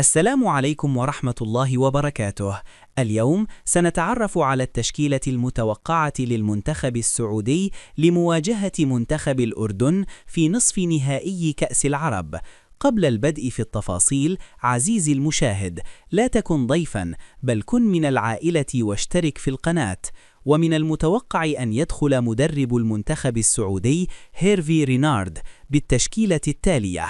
السلام عليكم ورحمة الله وبركاته. اليوم سنتعرف على التشكيلة المتوقعة للمنتخب السعودي لمواجهة منتخب الأردن في نصف نهائي كأس العرب. قبل البدء في التفاصيل، عزيزي المشاهد، لا تكن ضيفاً، بل كن من العائلة واشترك في القناة. ومن المتوقع أن يدخل مدرب المنتخب السعودي هيرفي رينارد بالتشكيلة التالية: